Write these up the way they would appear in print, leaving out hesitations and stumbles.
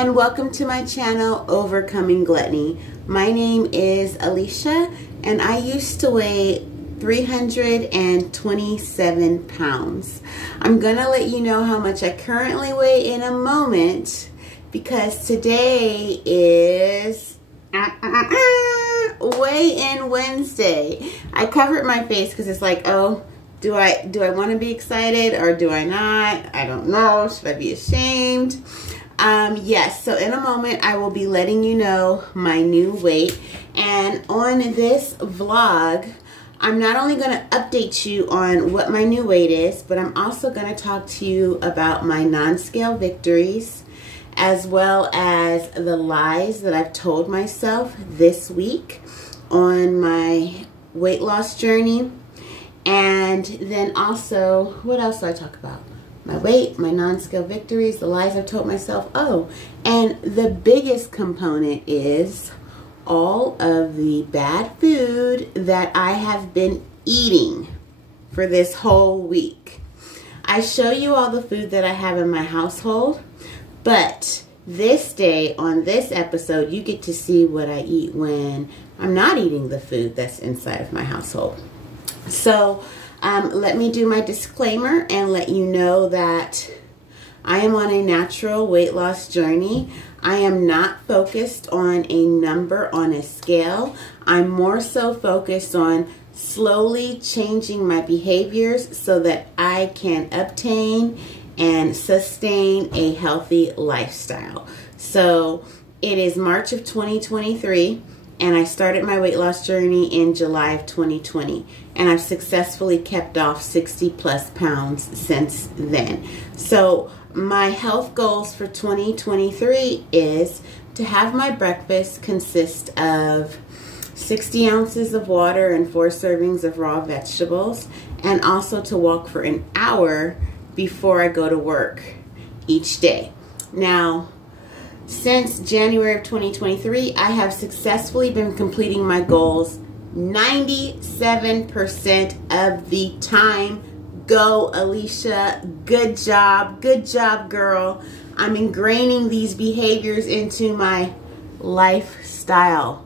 and welcome to my channel, Overcoming Gluttony. My name is Alicia and I used to weigh 327 pounds. I'm gonna let you know how much I currently weigh in a moment because today is weigh-in Wednesday. I covered my face because it's like, oh, do I want to be excited or do I not? I don't know. Should I be ashamed? Yes, so in a moment I will be letting you know my new weight. And on this vlog, I'm not only going to update you on what my new weight is, but I'm also going to talk to you about my non-scale victories, as well as the lies that I've told myself this week on my weight loss journey. And then also, what else do I talk about? My weight, my non-scale victories, the lies I've told myself. Oh, and the biggest component is all of the bad food that I have been eating for this whole week. I show you all the food that I have in my household, but this day on this episode, you get to see what I eat when I'm not eating the food that's inside of my household. So let me do my disclaimer and let you know that I am on a natural weight loss journey. I am not focused on a number on a scale. I'm more so focused on slowly changing my behaviors so that I can obtain and sustain a healthy lifestyle. So it is March of 2023. And I started my weight loss journey in July of 2020. And I've successfully kept off 60+ pounds since then. So my health goals for 2023 is to have my breakfast consist of 60 ounces of water and 4 servings of raw vegetables. And also to walk for an hour before I go to work each day. Now, since January of 2023, I have successfully been completing my goals 97% of the time. Go, Alicia. Good job. Good job, girl. I'm ingraining these behaviors into my lifestyle,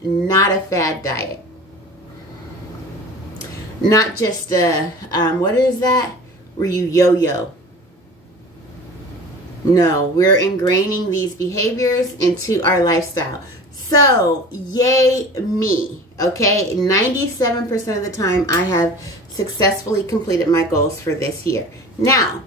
not a fad diet. Not just a, what is that? Where you yo-yo. No, we're ingraining these behaviors into our lifestyle. So, yay me, okay? 97% of the time I have successfully completed my goals for this year. Now,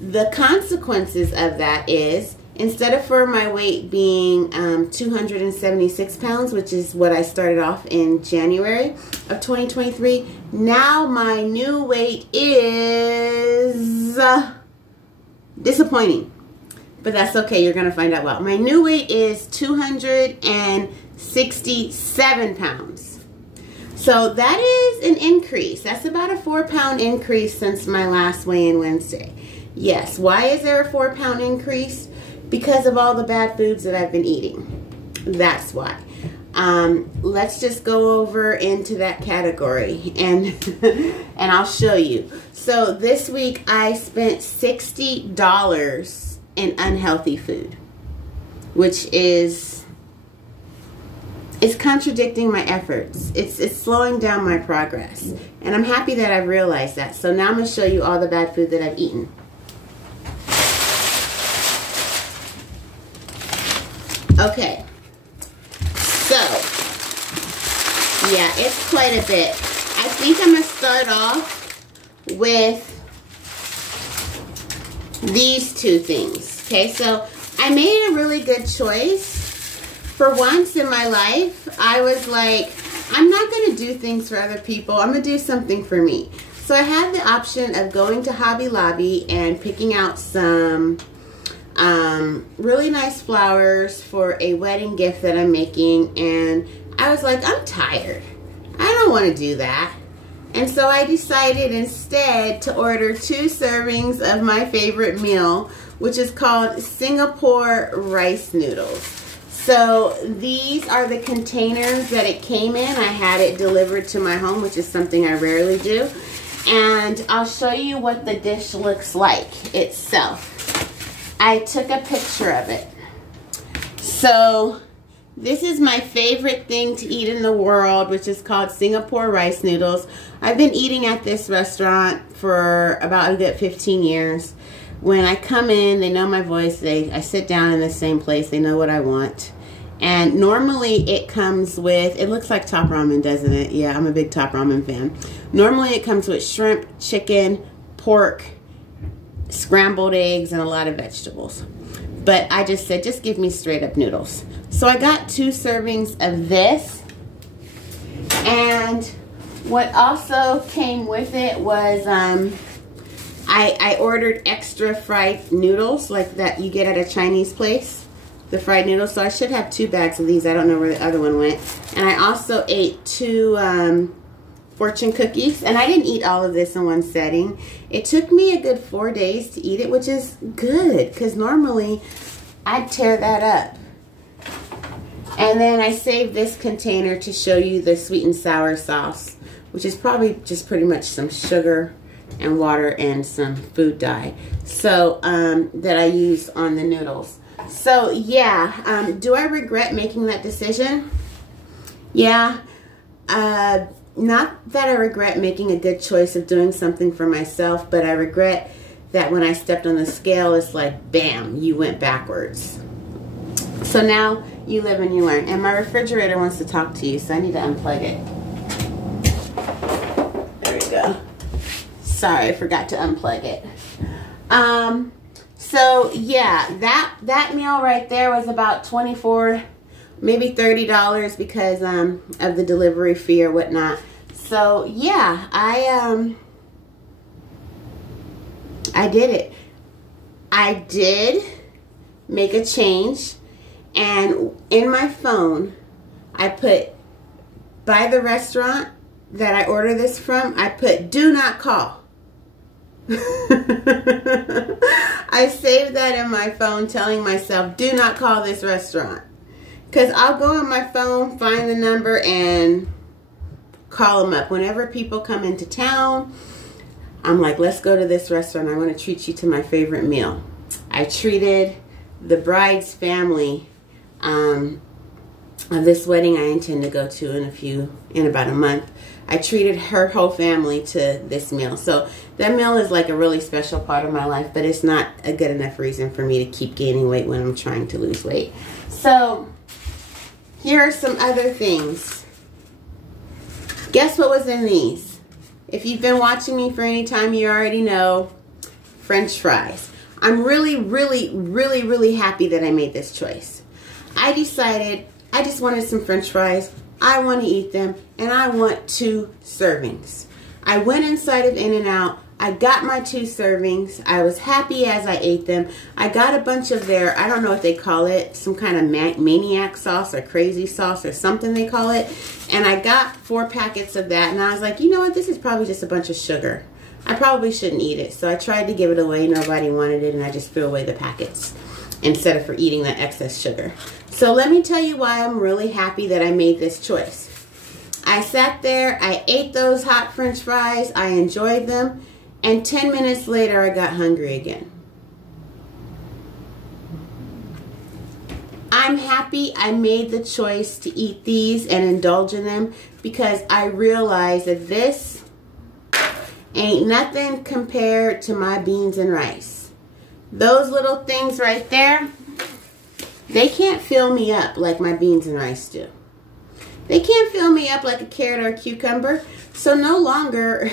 the consequences of that is, instead of for my weight being 276 pounds, which is what I started off in January of 2023, now my new weight is disappointing. But that's okay, you're gonna find out well. My new weight is 267 pounds. So that is an increase. That's about a 4-pound increase since my last weigh-in Wednesday. Yes, why is there a 4-pound increase? Because of all the bad foods that I've been eating. That's why. Let's just go over into that category and and I'll show you. So this week I spent $60 in unhealthy food, which is contradicting my efforts. It's slowing down my progress, and I'm happy that I've realized that. So now I'm going to show you all the bad food that I've eaten. Okay, so yeah, it's quite a bit. I think I'm going to start off with these two things. Okay, so I made a really good choice. For once in my life, I was like, I'm not going to do things for other people. I'm going to do something for me. So I had the option of going to Hobby Lobby and picking out some really nice flowers for a wedding gift that I'm making. And I was like, I'm tired. I don't want to do that. And so I decided instead to order 2 servings of my favorite meal, which is called Singapore rice noodles. So these are the containers that it came in. I had it delivered to my home, which is something I rarely do. And I'll show you what the dish looks like itself. I took a picture of it. So this is my favorite thing to eat in the world, which is called Singapore rice noodles. I've been eating at this restaurant for about a good 15 years. When I come in, they know my voice. I sit down in the same place. They know what I want. And normally it comes with, it looks like Top Ramen, doesn't it? Yeah, I'm a big Top Ramen fan. Normally it comes with shrimp, chicken, pork, scrambled eggs, and a lot of vegetables. But I just said, just give me straight up noodles. So I got 2 servings of this. And what also came with it was, I ordered extra fried noodles like that you get at a Chinese place. The fried noodles. So I should have 2 bags of these. I don't know where the other one went. And I also ate 2 fortune cookies. And I didn't eat all of this in one setting. It took me a good 4 days to eat it, which is good. Because normally I'd tear that up. And then I saved this container to show you the sweet and sour sauce, which is probably just pretty much some sugar and water and some food dye. So that I use on the noodles. So yeah, do I regret making that decision? Yeah. Not that I regret making a good choice of doing something for myself, but I regret that when I stepped on the scale, it's like, bam, you went backwards. So now you live and you learn. And my refrigerator wants to talk to you, so I need to unplug it. There we go. Sorry, I forgot to unplug it. So yeah, that meal right there was about $24, maybe $30 because of the delivery fee or whatnot. So yeah, I did it. I did make a change, and in my phone I put, by the restaurant that I order this from, I put do not call. I saved that in my phone, telling myself do not call this restaurant, because I'll go on my phone, find the number, and call them up. Whenever people come into town, I'm like, let's go to this restaurant. I want to treat you to my favorite meal. I treated the bride's family of this wedding I intend to go to in about a month. I treated her whole family to this meal. So that meal is like a really special part of my life, but it's not a good enough reason for me to keep gaining weight when I'm trying to lose weight. So here are some other things. Guess what was in these? If you've been watching me for any time, you already know French fries. I'm really, really, really, really happy that I made this choice. I decided I just wanted some French fries. I want to eat them, and I want 2 servings. I went inside of In-N-Out. I got my 2 servings. I was happy as I ate them. I got a bunch of their, I don't know what they call it, some kind of maniac sauce or crazy sauce or something they call it. And I got 4 packets of that, and I was like, you know what, this is probably just a bunch of sugar. I probably shouldn't eat it. So I tried to give it away. Nobody wanted it, and I just threw away the packets instead of for eating that excess sugar. So let me tell you why I'm really happy that I made this choice. I sat there, I ate those hot French fries, I enjoyed them, and 10 minutes later I got hungry again. I'm happy I made the choice to eat these and indulge in them, because I realized that this ain't nothing compared to my beans and rice. Those little things right there, they can't fill me up like my beans and rice do. They can't fill me up like a carrot or a cucumber. So no longer,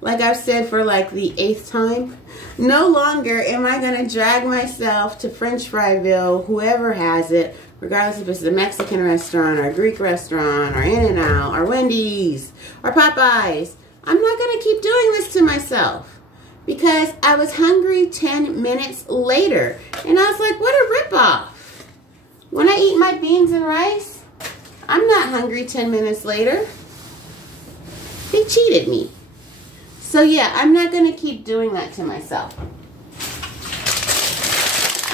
like I've said for like the 8th time, no longer am I going to drag myself to French Fryville, whoever has it, regardless if it's a Mexican restaurant or a Greek restaurant or In-N-Out or Wendy's or Popeyes. I'm not going to keep doing this to myself. Because I was hungry 10 minutes later. And I was like, what a ripoff. When I eat my beans and rice, I'm not hungry 10 minutes later. They cheated me. So yeah, I'm not going to keep doing that to myself.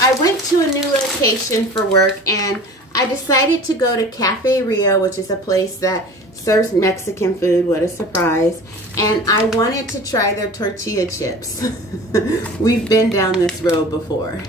I went to a new location for work, and I decided to go to Cafe Rio, which is a place that serves Mexican food. What a surprise. And I wanted to try their tortilla chips. We've been down this road before.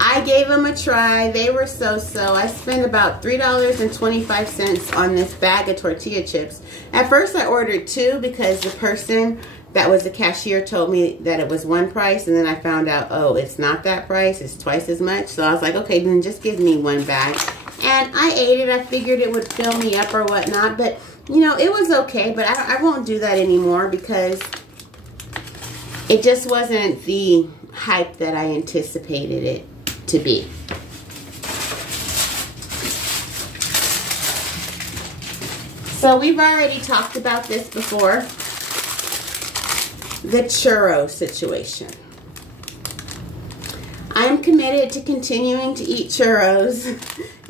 I I gave them a try. They were so-so. I spent about $3.25 on this bag of tortilla chips. At first I ordered 2 because the person that was the cashier told me that it was one price, and then I found out, oh, it's not that price, it's twice as much. So I was like, okay, then just give me 1 bag. And I ate it. I figured it would fill me up or whatnot, but you know, it was okay. But I won't do that anymore because it just wasn't the hype that I anticipated it to be. So we've already talked about this before. The churro situation. I'm committed to continuing to eat churros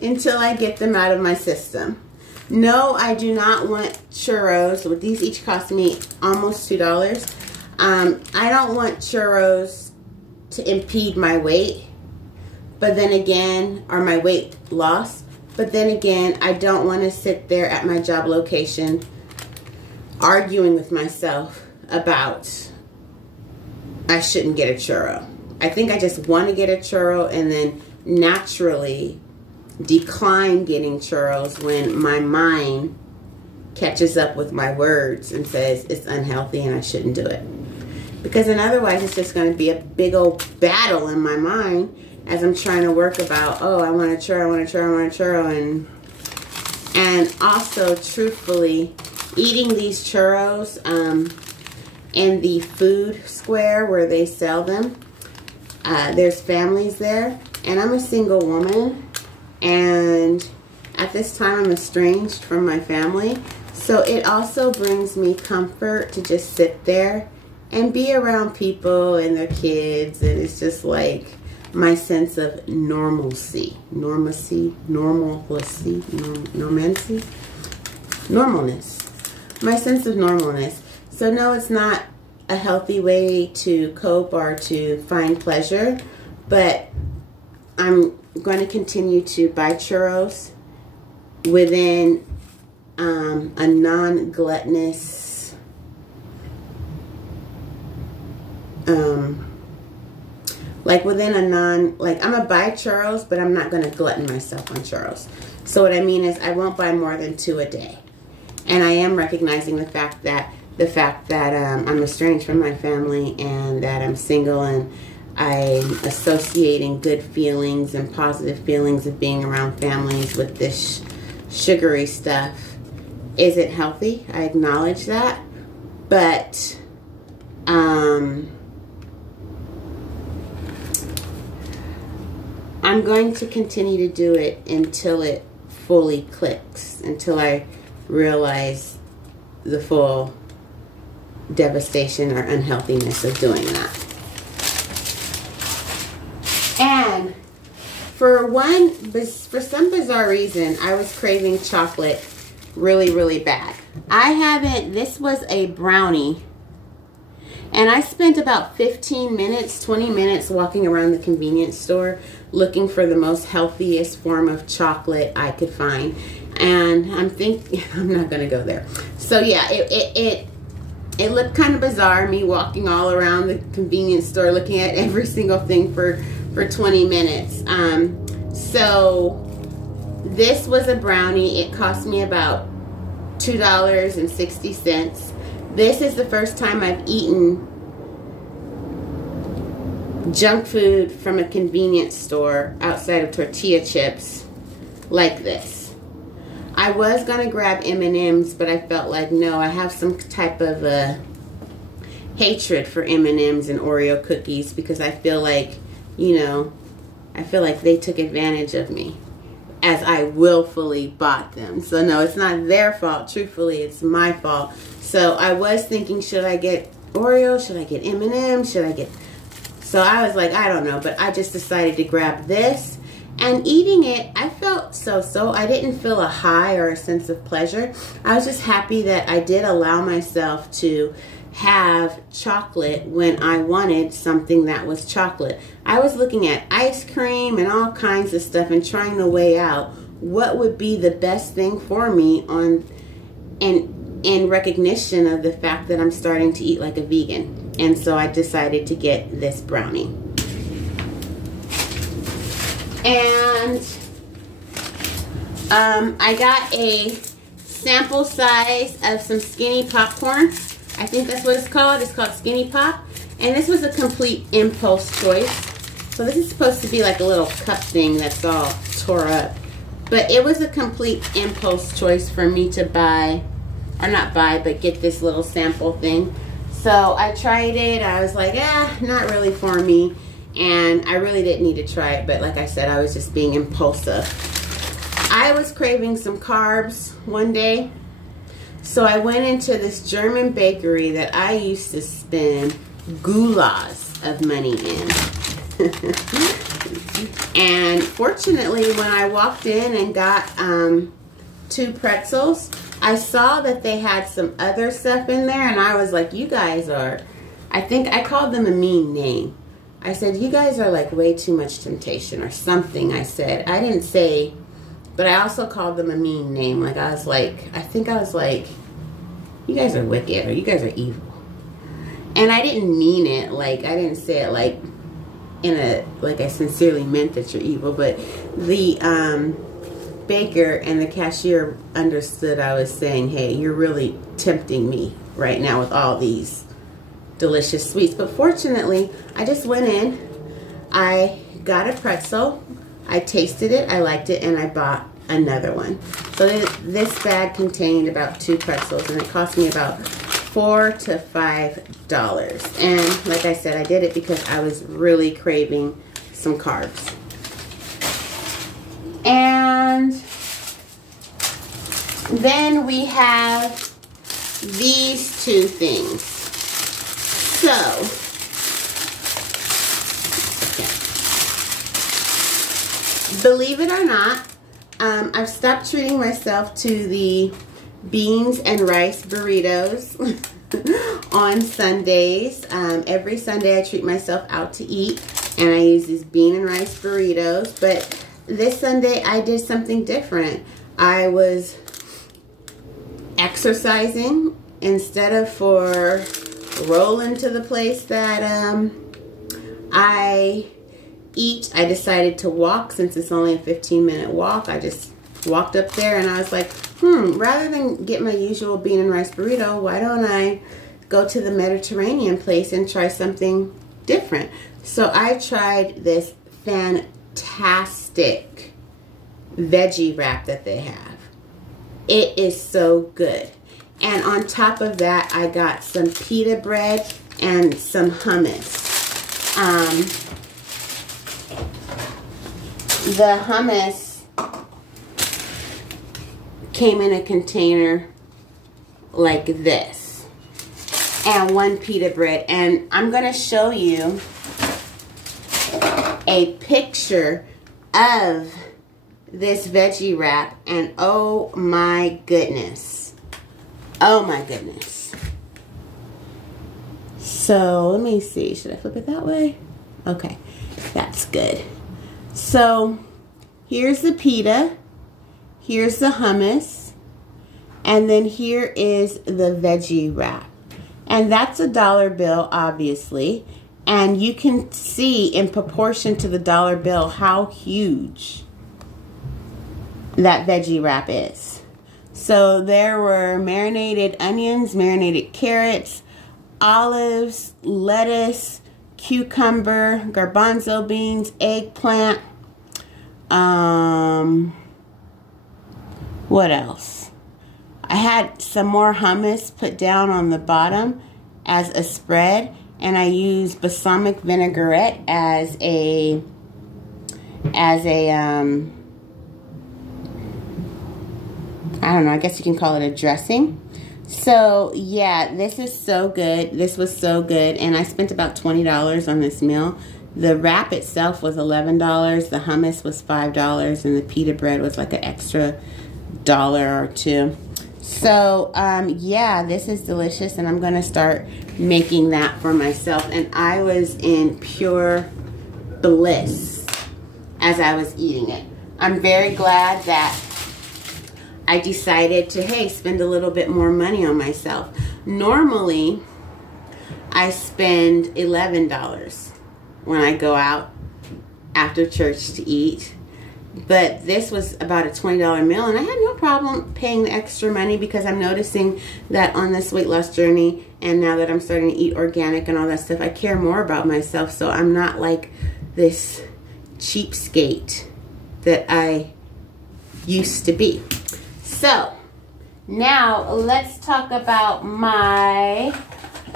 until I get them out of my system. No, I do not want churros. These each cost me almost $2. I don't want churros to impede my weight, but then again, or my weight loss. But then again, I don't want to sit there at my job location arguing with myself about I shouldn't get a churro. I think I just want to get a churro and then naturally decline getting churros when my mind catches up with my words and says it's unhealthy and I shouldn't do it. Because then otherwise it's just going to be a big old battle in my mind as I'm trying to work about, oh, I want a churro, I want a churro, I want a churro. And also, truthfully, eating these churros in the food square where they sell them, there's families there, and I'm a single woman, and at this time I'm estranged from my family, so it also brings me comfort to just sit there and be around people and their kids, and it's just like my sense of normalcy, normalness. My sense of normalness. So no, it's not a healthy way to cope or to find pleasure, but I'm going to continue to buy churros within a non-gluttonous I'm gonna buy churros, but I'm not gonna glutton myself on churros. So what I mean is I won't buy more than 2 a day. And I am recognizing the fact that I'm estranged from my family and that I'm single, and I'm associating good feelings and positive feelings of being around families with this sugary stuff isn't healthy. I acknowledge that, but I'm going to continue to do it until it fully clicks, until I realize the full devastation or unhealthiness of doing that. And for some bizarre reason, I was craving chocolate really, really bad. This was a brownie, and I spent about 15 minutes, 20 minutes walking around the convenience store looking for the most healthiest form of chocolate I could find. And I'm thinking, I'm not going to go there. So yeah, it looked kind of bizarre, me walking all around the convenience store looking at every single thing for 20 minutes. So this was a brownie. It cost me about $2.60. This is the first time I've eaten junk food from a convenience store outside of tortilla chips like this. I was going to grab M&Ms, but I felt like, no, I have some type of hatred for M&Ms and Oreo cookies because I feel like, you know, they took advantage of me as I willfully bought them. So no, it's not their fault. Truthfully, it's my fault. So I was thinking, should I get Oreo? Should I get M&Ms? Should I get... So I was like, I don't know, but I just decided to grab this. And eating it, I felt so-so. I didn't feel a high or a sense of pleasure. I was just happy that I did allow myself to have chocolate when I wanted something that was chocolate. I was looking at ice cream and all kinds of stuff and trying to weigh out what would be the best thing for me in recognition of the fact that I'm starting to eat like a vegan. And so I decided to get this brownie. And I got a sample size of some skinny popcorn. I think that's what it's called. It's called Skinny Pop. And this was a complete impulse choice. So this is supposed to be like a little cup thing that's all tore up. But it was a complete impulse choice for me to buy, or not buy, but get this little sample thing. So I tried it. I was like, not really for me. And I really didn't need to try it. But like I said, I was just being impulsive. I was craving some carbs one day. So I went into this German bakery that I used to spend gulags of money in. And fortunately, when I walked in and got 2 pretzels, I saw that they had some other stuff in there, and I was like, you guys are, I think I called them a mean name. I said, you guys are like way too much temptation or something, I said. I didn't say, but I also called them a mean name. Like I was like, I think I was like, you guys are wicked or you guys are evil. And I didn't mean it, like I didn't say it like in a, like I sincerely meant that you're evil, but the baker and the cashier understood I was saying, hey, you're really tempting me right now with all these delicious sweets. But fortunately, I just went in, I got a pretzel, I tasted it, I liked it, and I bought another one. So this bag contained about 2 pretzels, and it cost me about $4 to $5. And like I said, I did it because I was really craving some carbs. And then we have these 2 things. So, believe it or not, I've stopped treating myself to the beans and rice burritos on Sundays. Every Sunday I treat myself out to eat, and I use these bean and rice burritos. But this Sunday I did something different. I was exercising instead of for rolling to the place that I eat. I decided to walk. Since it's only a 15-minute walk, I just walked up there, and I was like, rather than get my usual bean and rice burrito, why don't I go to the Mediterranean place and try something different? So I tried this fantastic veggie wrap that they have. It is so good. And on top of that, I got some pita bread and some hummus. The hummus came in a container like this, and 1 pita bread. And I'm going to show you a picture of this veggie wrap, and oh my goodness. Oh my goodness. So let me see, should I flip it that way? Okay, that's good. So here's the pita, here's the hummus, and then here is the veggie wrap. And that's a dollar bill, obviously. And you can see in proportion to the dollar bill how huge that veggie wrap is. So there were marinated onions, marinated carrots, olives, lettuce, cucumber, garbanzo beans, eggplant. What else? I had some more hummus put down on the bottom as a spread, and I used balsamic vinaigrette as a I don't know, I guess you can call it a dressing. So yeah, this is so good. This was so good, and I spent about $20 on this meal. The wrap itself was $11, the hummus was $5, and the pita bread was like an extra $1 or $2. So yeah, this is delicious, and I'm gonna start making that for myself. And I was in pure bliss as I was eating it. I'm very glad that I decided to, hey, spend a little bit more money on myself. Normally, I spend $11 when I go out after church to eat. But this was about a $20 meal, and I had no problem paying the extra money because I'm noticing that on this weight loss journey, and now that I'm starting to eat organic and all that stuff, I care more about myself. So I'm not like this cheapskate that I used to be. So now let's talk about my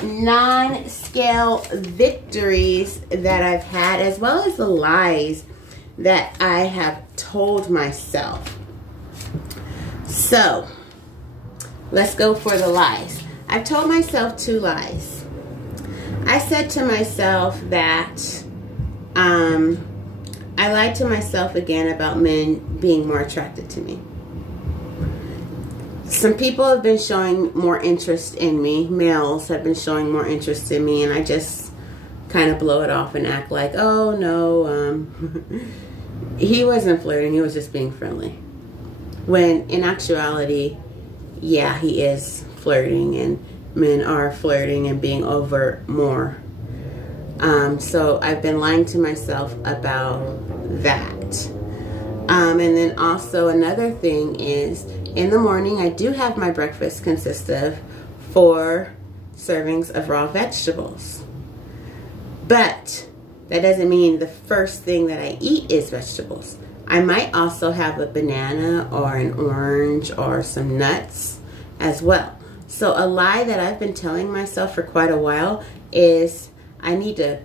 non-scale victories that I've had, as well as the lies that I have told myself. So let's go for the lies. I've told myself 2 lies. I said to myself that I lied to myself again about men being more attracted to me. Some people have been showing more interest in me. Males have been showing more interest in me, and I just kind of blow it off and act like, oh no, he wasn't flirting, he was just being friendly. When in actuality, yeah, he is flirting, and men are flirting and being overt more. So I've been lying to myself about that. And then also another thing is, in the morning I do have my breakfast consist of 4 servings of raw vegetables. But that doesn't mean the first thing that I eat is vegetables. I might also have a banana or an orange or some nuts as well. So a lie that I've been telling myself for quite a while is I need to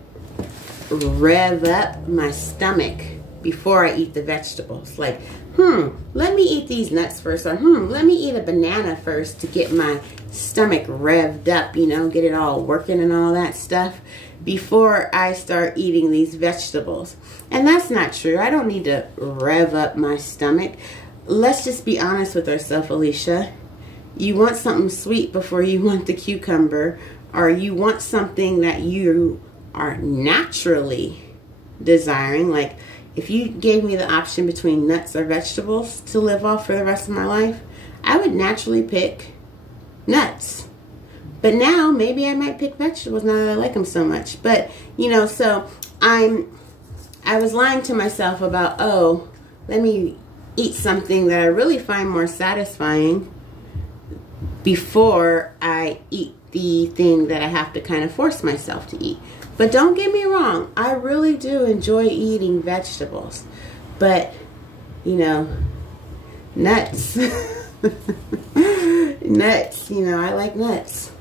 rev up my stomach before I eat the vegetables. Like, let me eat these nuts first, or let me eat a banana first to get my stomach revved up, you know, get it all working and all that stuff before I start eating these vegetables. And that's not true. I don't need to rev up my stomach. Let's just be honest with ourselves, Alicia. You want something sweet before you want the cucumber, or you want something that you are naturally desiring. Like, if you gave me the option between nuts or vegetables to live off for the rest of my life, I would naturally pick nuts. But now, maybe I might pick vegetables now that I like them so much. But, you know, so I was lying to myself about, oh, let me eat something that I really find more satisfying before I eat the thing that I have to kind of force myself to eat. But don't get me wrong, I really do enjoy eating vegetables. But, you know, nuts. Nuts, you know, I like nuts.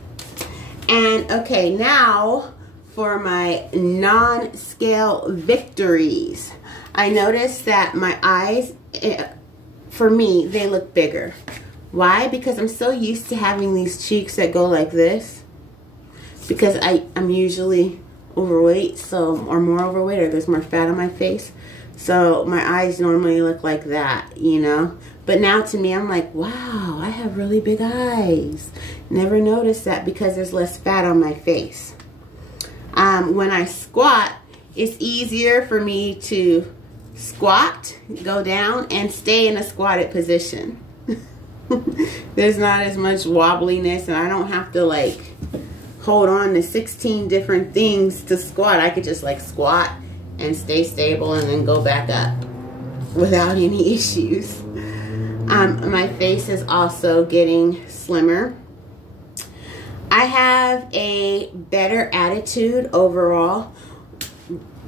And, okay, now for my non-scale victories. I noticed that my eyes, for me, they look bigger. Why? Because I'm so used to having these cheeks that go like this. Because I'm usually overweight, so, or more overweight, or there's more fat on my face. So my eyes normally look like that, you know. But now to me, I'm like, wow, I have really big eyes. Never noticed that because there's less fat on my face. When I squat, it's easier for me to squat, go down, and stay in a squatted position. There's not as much wobbliness, and I don't have to like hold on to 16 different things to squat. I could just like squat and stay stable and then go back up without any issues. My face is also getting slimmer. I have a better attitude overall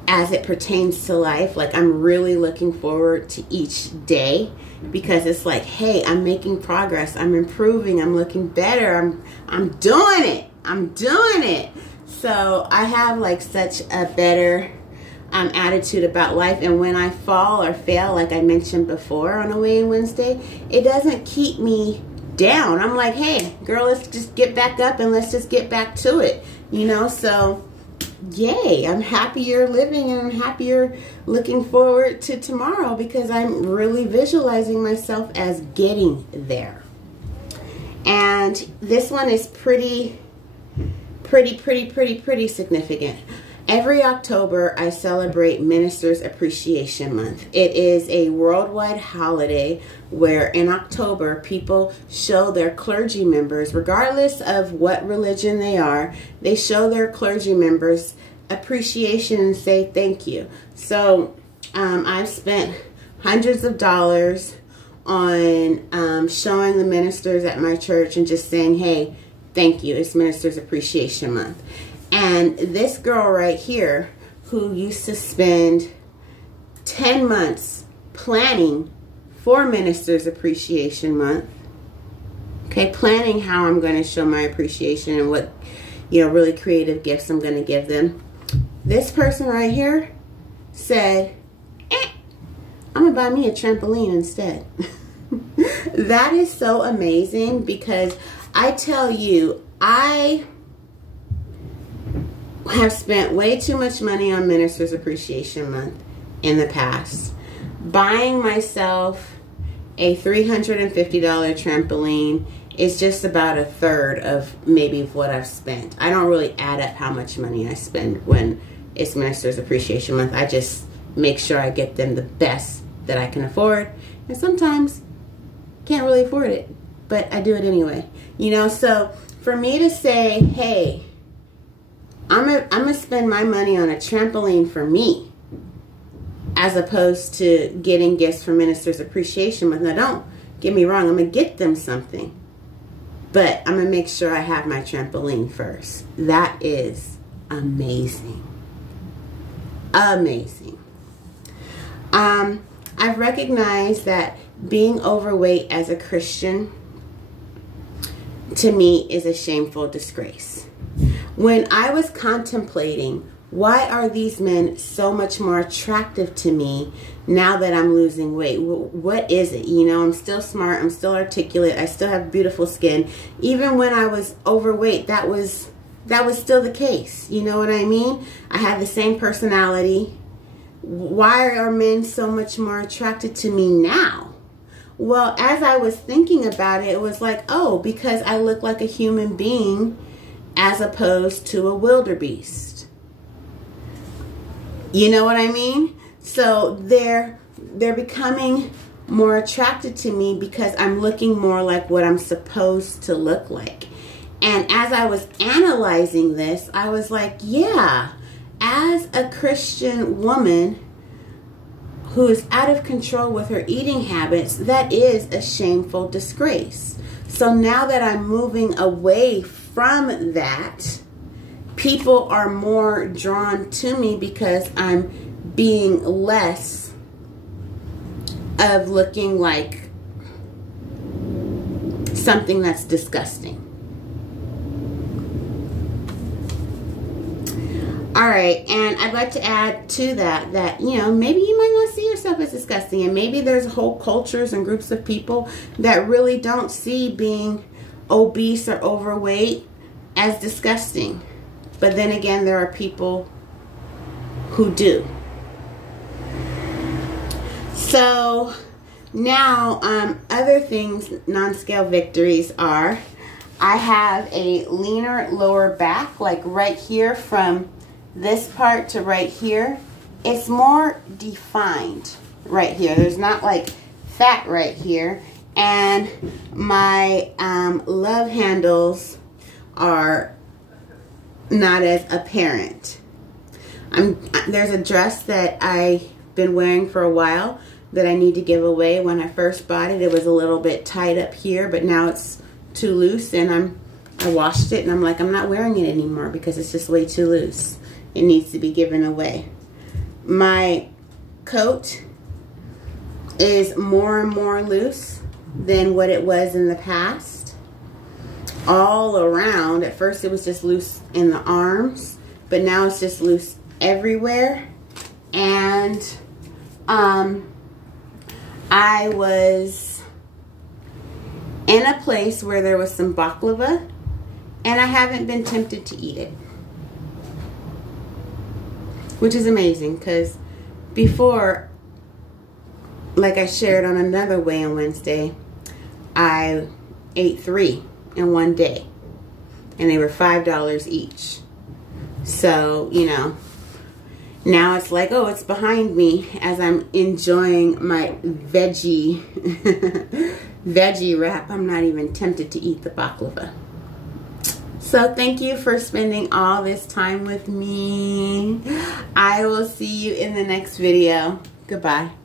as it pertains to life. Like, I'm really looking forward to each day because it's like, hey, I'm making progress, I'm improving, I'm looking better, I'm doing it, I'm doing it. So I have like such a better attitude about life. And when I fall or fail, like I mentioned before on a Weigh-In Wednesday, it doesn't keep me down. I'm like, hey girl, let's just get back up and let's just get back to it, you know. So yay, I'm happier living, and I'm happier looking forward to tomorrow because I'm really visualizing myself as getting there. And this one is pretty significant. Every October, I celebrate Ministers Appreciation Month. It is a worldwide holiday where in October, people show their clergy members, regardless of what religion they are, they show their clergy members appreciation and say thank you. So I've spent hundreds of dollars on showing the ministers at my church and just saying, hey, thank you. It's Ministers Appreciation Month. And this girl right here who used to spend 10 months planning for Ministers Appreciation Month, okay, planning how I'm going to show my appreciation and what, you know, really creative gifts I'm going to give them. This person right here said, I'm going to buy me a trampoline instead. That is so amazing, because I tell you, I have spent way too much money on Ministers Appreciation Month in the past. Buying myself a $350 trampoline is just about a third of maybe what I've spent. I don't really add up how much money I spend when it's Ministers Appreciation Month. I just make sure I get them the best that I can afford. And sometimes can't really afford it, but I do it anyway. You know, so for me to say, hey, I'm gonna spend my money on a trampoline for me, as opposed to getting gifts for Ministers Appreciation Month. Now, don't get me wrong, I'm gonna get them something, but I'm gonna make sure I have my trampoline first. That is amazing. Amazing. I've recognized that being overweight as a Christian, to me, is a shameful disgrace. When I was contemplating, why are these men so much more attractive to me now that I'm losing weight? What is it? You know, I'm still smart, I'm still articulate, I still have beautiful skin. Even when I was overweight, that was still the case. You know what I mean? I had the same personality. Why are men so much more attracted to me now? Well, as I was thinking about it, it was like, oh, because I look like a human being as opposed to a wildebeest. You know what I mean? So they're becoming more attracted to me because I'm looking more like what I'm supposed to look like. And as I was analyzing this, I was like, yeah, as a Christian woman who is out of control with her eating habits, that is a shameful disgrace. So now that I'm moving away from that, people are more drawn to me because I'm being less of looking like something that's disgusting. All right, and I'd like to add to that, you know, maybe you might not see yourself as disgusting, and maybe there's whole cultures and groups of people that really don't see being obese or overweight as disgusting. But then again, there are people who do. So now, other things, non-scale victories are, I have a leaner lower back, like right here from this part to right here. It's more defined right here. There's not like fat right here. And my love handles are not as apparent. There's a dress that I've been wearing for a while that I need to give away. When I first bought it, it was a little bit tight up here, but now it's too loose, and I washed it and I'm like, I'm not wearing it anymore because it's just way too loose. It needs to be given away. My coat is more and more loose than what it was in the past. All around. At first it was just loose in the arms, but now it's just loose everywhere. And I was in a place where there was some baklava, and I haven't been tempted to eat it, which is amazing, because before, like I shared on another Weigh-In Wednesday, I ate 3 in one day, and they were $5 each. So, you know, now it's like, oh, it's behind me as I'm enjoying my veggie wrap. I'm not even tempted to eat the baklava. So thank you for spending all this time with me. I will see you in the next video. Goodbye.